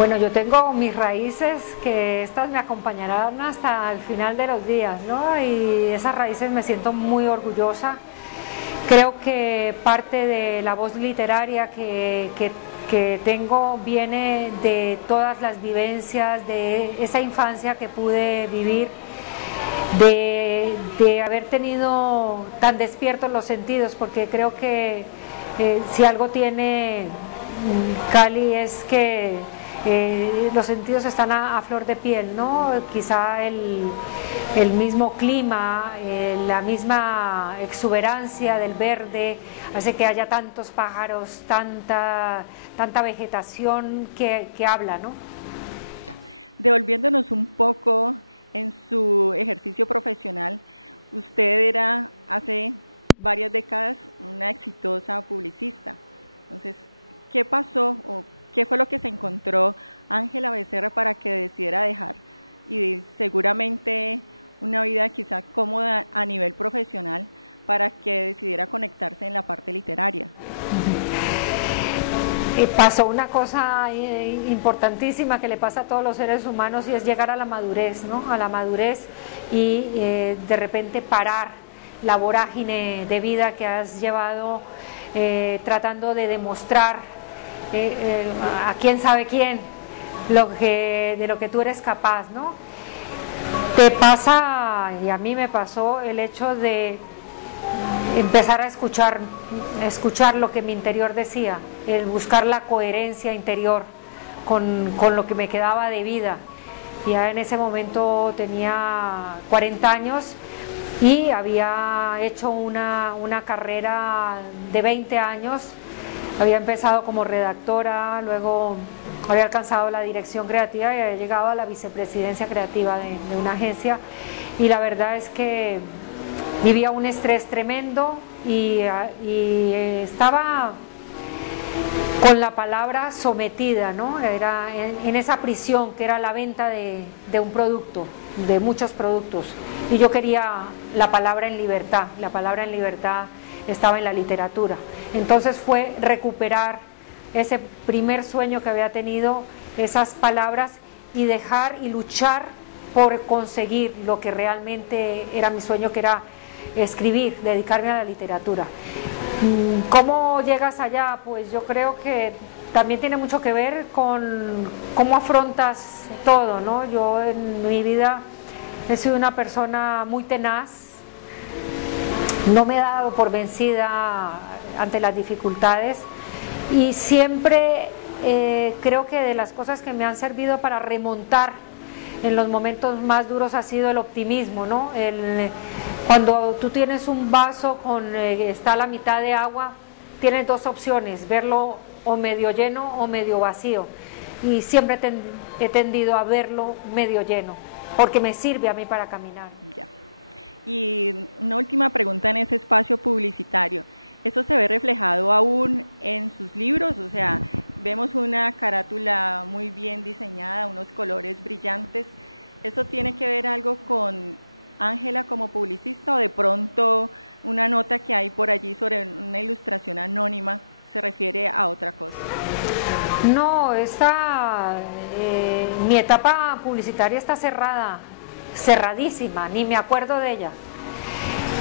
Bueno, yo tengo mis raíces que estas me acompañarán hasta el final de los días, ¿no? Y esas raíces me siento muy orgullosa. Creo que parte de la voz literaria que tengo viene de todas las vivencias, de esa infancia que pude vivir, de haber tenido tan despiertos los sentidos, porque creo que si algo tiene Cali es que los sentidos están a flor de piel, ¿no? Quizá el mismo clima, la misma exuberancia del verde hace que haya tantos pájaros, tanta vegetación que habla, ¿no? Pasó una cosa importantísima que le pasa a todos los seres humanos y es llegar a la madurez, ¿no? A la madurez y de repente parar la vorágine de vida que has llevado tratando de demostrar a quién sabe quién de lo que tú eres capaz, ¿no? Te pasa, y a mí me pasó, el hecho de empezar a escuchar lo que mi interior decía, el buscar la coherencia interior con lo que me quedaba de vida. Ya en ese momento tenía 40 años y había hecho una carrera de 20 años, había empezado como redactora, luego había alcanzado la dirección creativa y había llegado a la vicepresidencia creativa de una agencia, y la verdad es que vivía un estrés tremendo y estaba con la palabra sometida, ¿no? Era en esa prisión que era la venta de un producto, de muchos productos, y yo quería la palabra en libertad. La palabra en libertad estaba en la literatura. Entonces fue recuperar ese primer sueño que había tenido, esas palabras, y dejar y luchar por conseguir lo que realmente era mi sueño, que era escribir, dedicarme a la literatura. ¿Cómo llegas allá? Pues yo creo que también tiene mucho que ver con cómo afrontas todo, ¿no? Yo en mi vida he sido una persona muy tenaz, no me he dado por vencida ante las dificultades, y siempre creo que de las cosas que me han servido para remontar en los momentos más duros ha sido el optimismo, ¿no? Cuando tú tienes un vaso está a la mitad de agua, tienes dos opciones: verlo o medio lleno o medio vacío, y siempre he tendido a verlo medio lleno, porque me sirve a mí para caminar. No, mi etapa publicitaria está cerrada, cerradísima, ni me acuerdo de ella.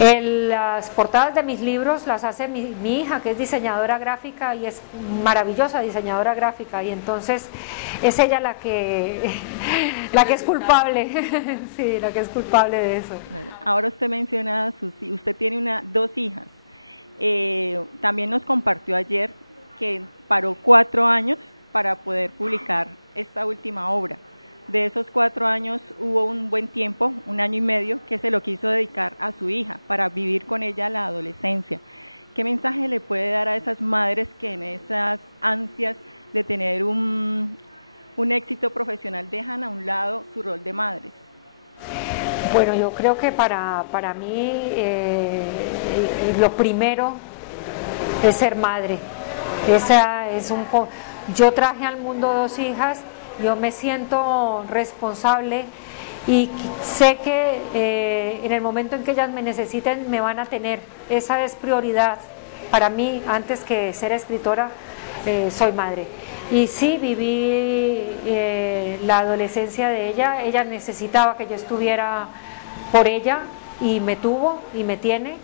Las portadas de mis libros las hace mi hija, que es diseñadora gráfica y es maravillosa diseñadora gráfica, y entonces es ella la que es culpable, sí, la que es culpable de eso. Bueno, yo creo que para mí lo primero es ser madre. Yo traje al mundo dos hijas, yo me siento responsable y sé que en el momento en que ellas me necesiten me van a tener. Esa es prioridad para mí. Antes que ser escritora, soy madre. Y sí, viví la adolescencia de ella. Ella necesitaba que yo estuviera por ella y me tuvo y me tiene.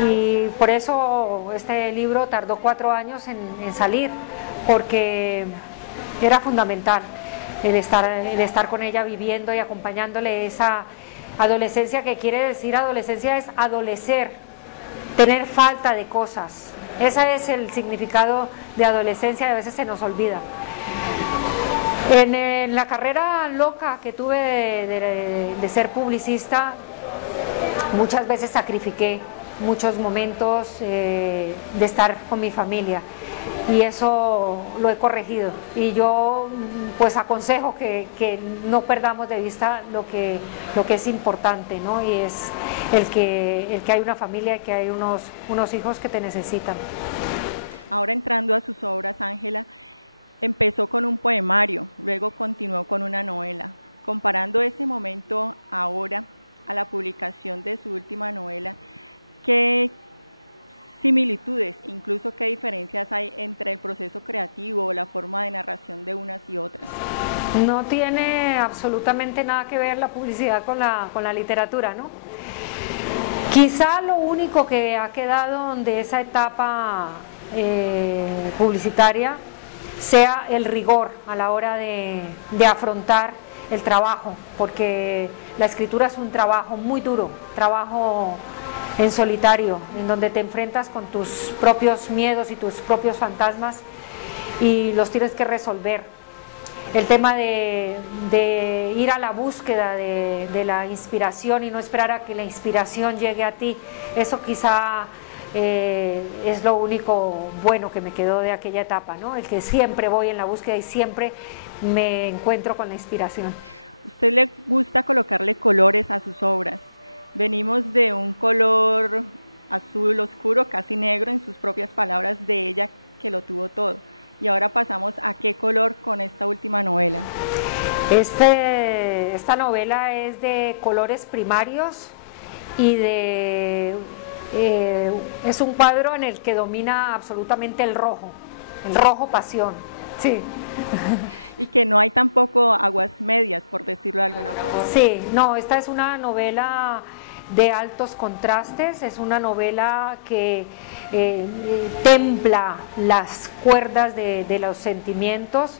Y por eso este libro tardó 4 años en salir, porque era fundamental el estar con ella, viviendo y acompañándole esa adolescencia, que quiere decir adolescencia es adolecer, tener falta de cosas. Ese es el significado de adolescencia y a veces se nos olvida. En la carrera loca que tuve de ser publicista, muchas veces sacrifiqué muchos momentos de estar con mi familia, y eso lo he corregido, y yo pues aconsejo que no perdamos de vista lo que es importante, ¿no? Y es el que hay una familia y que hay unos hijos que te necesitan. No tiene absolutamente nada que ver la publicidad con la literatura, ¿no? Quizá lo único que ha quedado de esa etapa publicitaria sea el rigor a la hora de afrontar el trabajo, porque la escritura es un trabajo muy duro, trabajo en solitario, en donde te enfrentas con tus propios miedos y tus propios fantasmas y los tienes que resolver. El tema de ir a la búsqueda de la inspiración y no esperar a que la inspiración llegue a ti, eso quizá es lo único bueno que me quedó de aquella etapa, ¿no? El que siempre voy en la búsqueda y siempre me encuentro con la inspiración. Esta novela es de colores primarios y es un cuadro en el que domina absolutamente el rojo pasión, sí. Sí, no, esta es una novela de altos contrastes, es una novela que templa las cuerdas de los sentimientos,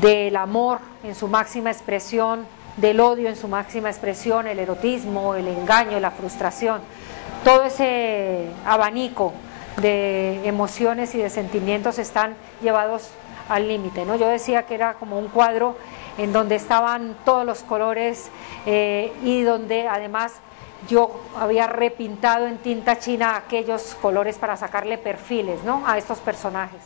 del amor en su máxima expresión, del odio en su máxima expresión, el erotismo, el engaño, la frustración, todo ese abanico de emociones y de sentimientos están llevados al límite, ¿no? Yo decía que era como un cuadro en donde estaban todos los colores y donde además yo había repintado en tinta china aquellos colores para sacarle perfiles, ¿no?, a estos personajes.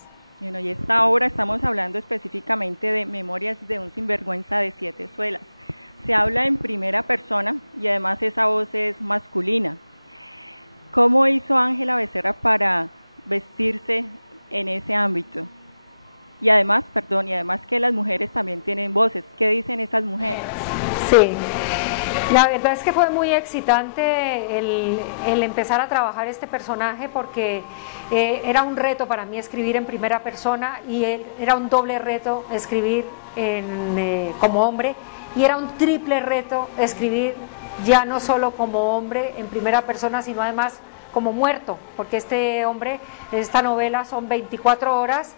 Sí, la verdad es que fue muy excitante el empezar a trabajar este personaje, porque era un reto para mí escribir en primera persona, y era un doble reto escribir como hombre, y era un triple reto escribir ya no solo como hombre en primera persona, sino además como muerto, porque este hombre, esta novela son 24 horas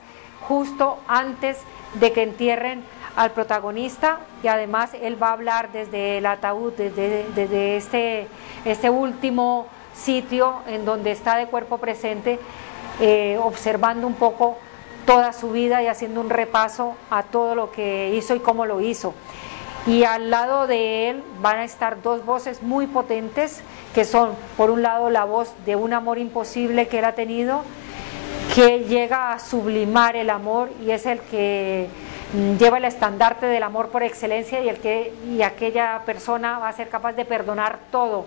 justo antes de que entierren al protagonista, y además él va a hablar desde el ataúd, desde este último sitio en donde está de cuerpo presente, observando un poco toda su vida y haciendo un repaso a todo lo que hizo y cómo lo hizo. Y al lado de él van a estar dos voces muy potentes, que son, por un lado, la voz de un amor imposible que él ha tenido, que llega a sublimar el amor, y es el que lleva el estandarte del amor por excelencia, y aquella persona va a ser capaz de perdonar todo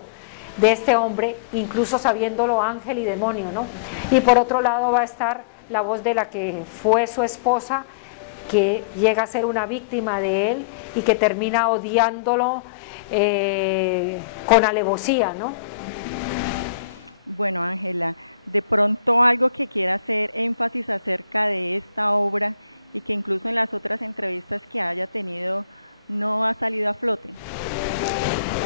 de este hombre, incluso sabiéndolo ángel y demonio, ¿no? Y por otro lado va a estar la voz de la que fue su esposa, que llega a ser una víctima de él y que termina odiándolo con alevosía, ¿no?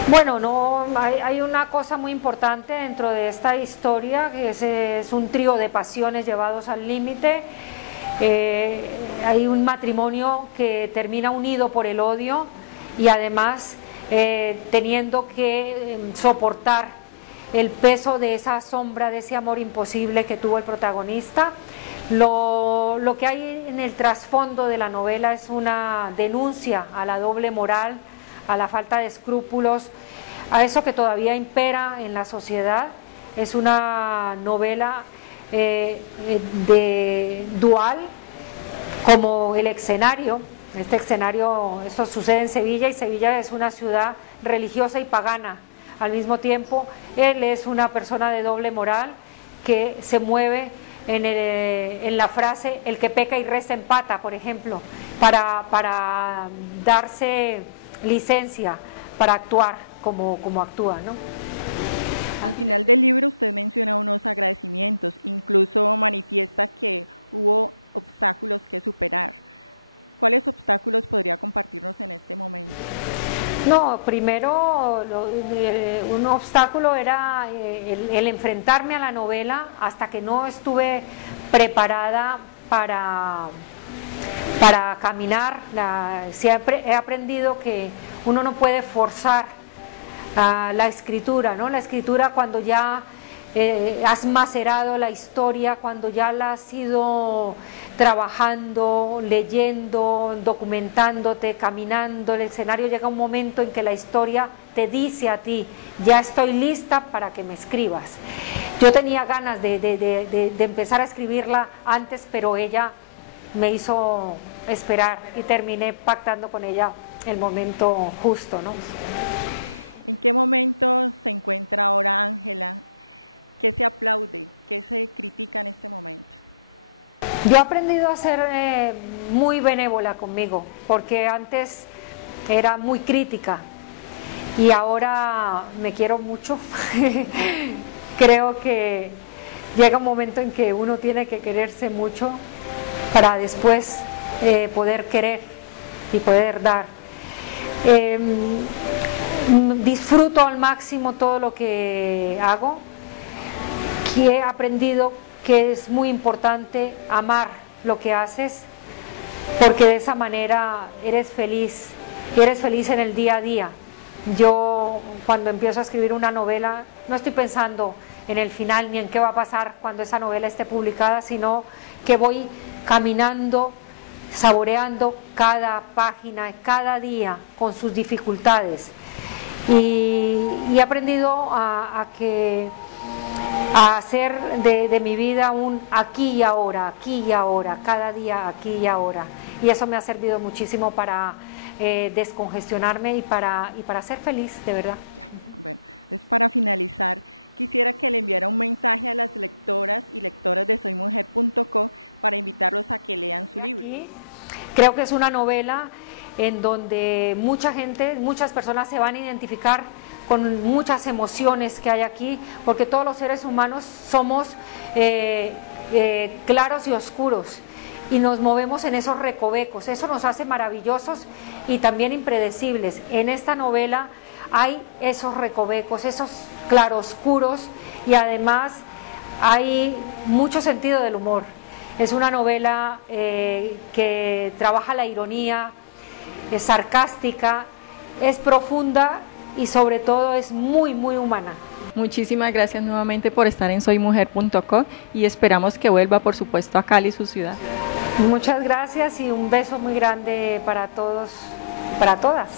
Bueno, no, hay una cosa muy importante dentro de esta historia, que es un trío de pasiones llevados al límite. Hay un matrimonio que termina unido por el odio y además teniendo que soportar el peso de esa sombra, de ese amor imposible que tuvo el protagonista. Lo que hay en el trasfondo de la novela es una denuncia a la doble moral, a la falta de escrúpulos, a eso que todavía impera en la sociedad. Es una novela de dual, como el escenario. Este escenario, esto sucede en Sevilla, y Sevilla es una ciudad religiosa y pagana al mismo tiempo. Él es una persona de doble moral que se mueve en la frase el que peca y reza empata, por ejemplo, para darse licencia para actuar como actúa, ¿no? Al final. No, primero un obstáculo era el enfrentarme a la novela hasta que no estuve preparada para caminar. Siempre he aprendido que uno no puede forzar la escritura, ¿no? La escritura, cuando ya has macerado la historia, cuando ya la has ido trabajando, leyendo, documentándote, caminando el escenario, llega un momento en que la historia te dice a ti: ya estoy lista para que me escribas. Yo tenía ganas de empezar a escribirla antes, pero ella me hizo esperar y terminé pactando con ella el momento justo, ¿no? Yo he aprendido a ser muy benévola conmigo, porque antes era muy crítica y ahora me quiero mucho. Creo que llega un momento en que uno tiene que quererse mucho para después poder querer y poder dar. Disfruto al máximo todo lo que hago, que he aprendido que es muy importante amar lo que haces, porque de esa manera eres feliz, y eres feliz en el día a día. Yo, cuando empiezo a escribir una novela, no estoy pensando en el final ni en qué va a pasar cuando esa novela esté publicada, sino que voy caminando, saboreando cada página, cada día, con sus dificultades. Y he aprendido a hacer de mi vida un aquí y ahora, cada día aquí y ahora. Y eso me ha servido muchísimo para descongestionarme y para ser feliz, de verdad. Y aquí creo que es una novela en donde mucha gente, muchas personas se van a identificar con muchas emociones que hay aquí, porque todos los seres humanos somos claros y oscuros, y nos movemos en esos recovecos. Eso nos hace maravillosos y también impredecibles. En esta novela hay esos recovecos, esos claroscuros, y además hay mucho sentido del humor. Es una novela que trabaja la ironía, es sarcástica, es profunda y sobre todo es muy, muy humana. Muchísimas gracias nuevamente por estar en soymujer.co y esperamos que vuelva, por supuesto, a Cali, su ciudad. Muchas gracias y un beso muy grande para todos, para todas.